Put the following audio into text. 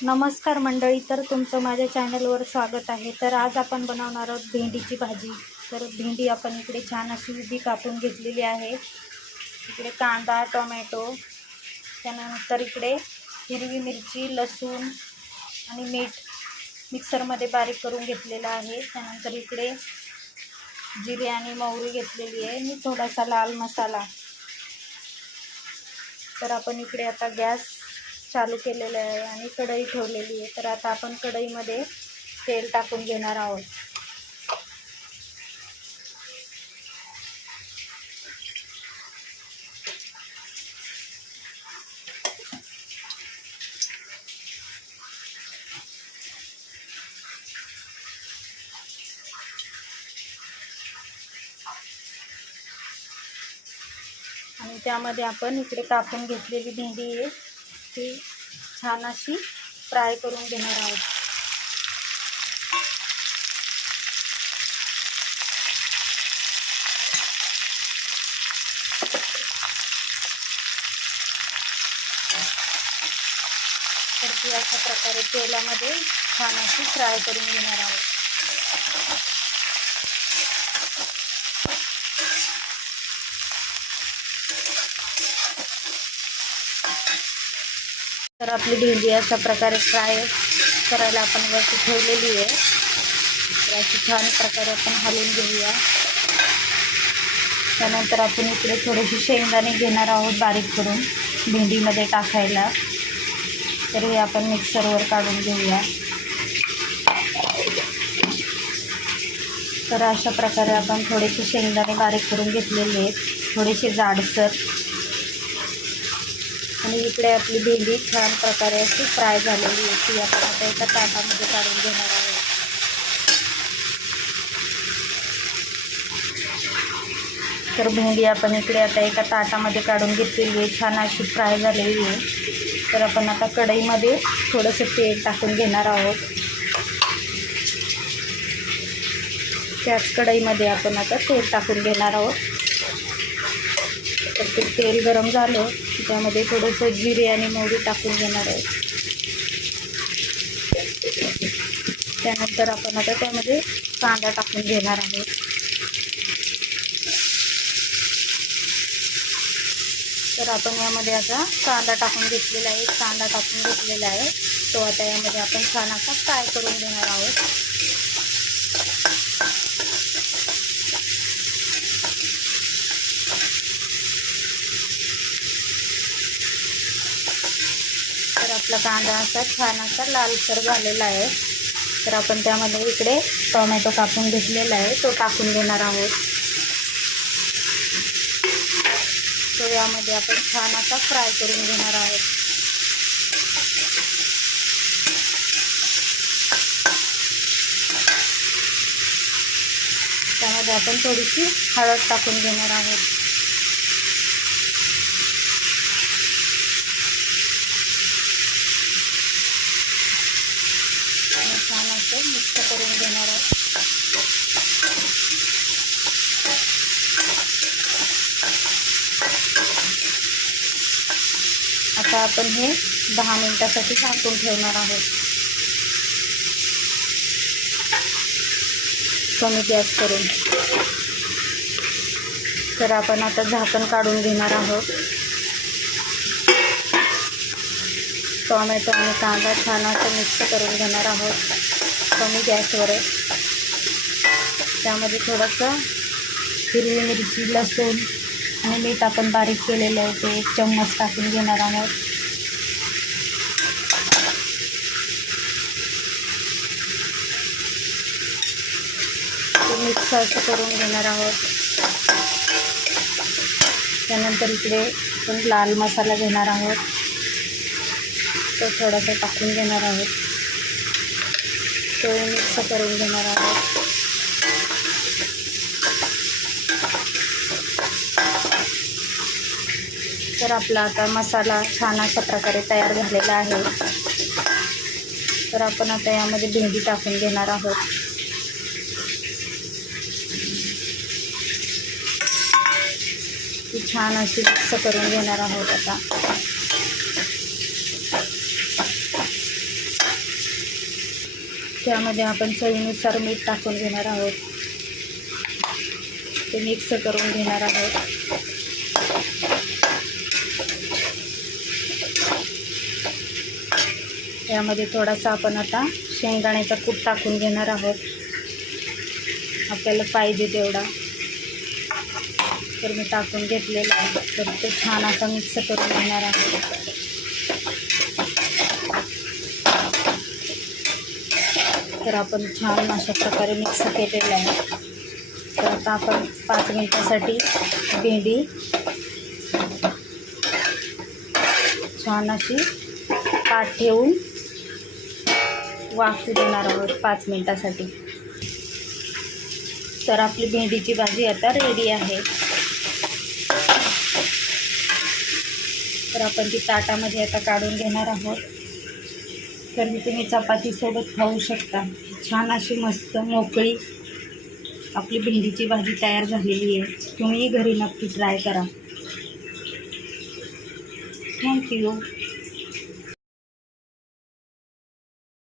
नमस्कार मंडळी, तर तुमचं माझ्या चॅनलवर स्वागत आहे। तर आज आपण बनवणार आहोत भेंडीची भाजी। तर भेंडी आपण इकडे छान अशी उभी कापून घेतलेली आहे। इकडे कांदा, टोमॅटो, त्यानंतर इकडे हिरवी मिरची, लसूण आणि मीठ मिक्सरमध्ये बारीक करून घेतलेलं आहे। त्यानंतर इकडे जिरे आणि मोहरी घेतलेली आहे आणि थोडासा लाल मसाला। तर आपण इकडे आता गॅस चालू केलेलं आहे आणि कढई ठेवलेली आहे। तर आता आपण कढईमध्ये तेल टाकून घेणार आहोत। आणि त्यामध्ये आपण इकडे कापून घेतलेली भेंडी आहे ती छान अशी फ्राय करून घेणार आहोत। तर ती अशा प्रकारे तेलामध्ये छान अशी फ्राय करून घेणार आहोत। तर आपली भेंडी अशा प्रकारे फ्राय करायला आपण वरती ठेवलेली आहे। तर अशी छान प्रकारे आपण हलवून घेऊया। त्यानंतर आपण इकडे थोडेसे शेंगदाणे घेणार आहोत बारीक करून भेंडीमध्ये टाकायला। तर हे आपण मिक्सरवर काढून घेऊया। तर अशा प्रकारे आपण थोडेसे शेंगदाणे बारीक करून घेतलेले आहेत, थोडेसे जाडसर। आणि इकडे आपली भेंडी छान प्रकारे अशी फ्राय झालेली आहे ती आपण आता एका ताटामध्ये काढून घेणार आहोत। तर भेंडी आपण इकडे आता एका ताटामध्ये काढून घेतलेली आहे, छान अशी फ्राय झालेली आहे। तर आपण आता कढईमध्ये थोडंसं तेल टाकून घेणार आहोत। त्याच कढईमध्ये आपण आता तेल टाकून घेणार आहोत। तर ते तेल गरम झालं की त्यामध्ये थोडंसं जिरे आणि मोहरी टाकून घेणार आहोत। त्यानंतर आपण आता त्यामध्ये कांदा टाकून घेणार आहोत। तर आपण यामध्ये आता कांदा टाकून घेतलेला आहे, कांदा टाकून घेतलेला आहे तो आता यामध्ये आपण छान असा फ्राय करून घेणार आहोत। तर आपला कांदा असा छान असा लालसर झालेला आहे। तर आपण त्यामध्ये इकडे टोमॅटो कापून घेतलेला आहे तो टाकून घेणार आहोत। तो यामध्ये आपण छान असा फ्राय करून घेणार आहोत। त्यामध्ये आपण थोडीशी हळद टाकून घेणार आहोत। आणि छान असं मिक्स करून घेणार आहोत। आता आपण हे 10 मिनिटासाठी झाकून ठेवणार आहोत कमी गॅस करून। तर आपण आता झाकण काढून घेणार आहोत। टोमॅटो आणि कांदा छान असं मिक्स करून घेणार आहोत कमी गॅसवर। त्यामध्ये थोडंसं हिरवी मिरची, लसूण आणि मीठ आपण बारीक केलेलं आहे ते 1 चम्मच टाकून घेणार आहोत। ते मिक्स असं करून घेणार आहोत। त्यानंतर इकडे आपण लाल मसाला घेणार आहोत तो थोडासा टाकून घेणार आहोत, तो मिक्स करून घेणार आहोत। तर आपला आता मसाला छान अशा प्रकारे तयार झालेला आहे। तर आपण आता यामध्ये भेंडी टाकून घेणार आहोत। ती छान अशी मिक्स करून घेणार आहोत आता। त्यामध्ये आपण चवीनुसार मीठ टाकून घेणार आहोत. ते मिक्स करून घेणार आहोत. यामध्ये थोडासा आपण आता शेंगदाण्याचा कूट टाकून घेणार आहोत, आपल्याला पाहिजे तेवढा. तर मी टाकून घेतलेला आहे. तर ते छान असं मिक्स करून घेणार आहोत. तर आपण छान अशा प्रकारे मिक्स केलेलं आहे. तर आता आपण 5 मिनिटासाठी भेंडी छान अशी ताट ठेवून वाफू देणार आहोत 5 मिनिटासाठी. तर आपली भेंडीची भाजी आता रेडी आहे. तर आपण ती ताटामध्ये आता काढून घेणार आहोत. तर मी तुम्ही चपातीसोबत खाऊ शकता. छान अशी मस्त मोकळी आपली भेंडीची भाजी तयार झालेली आहे. तुम्ही घरी नक्की ट्राय करा. थँक्यू.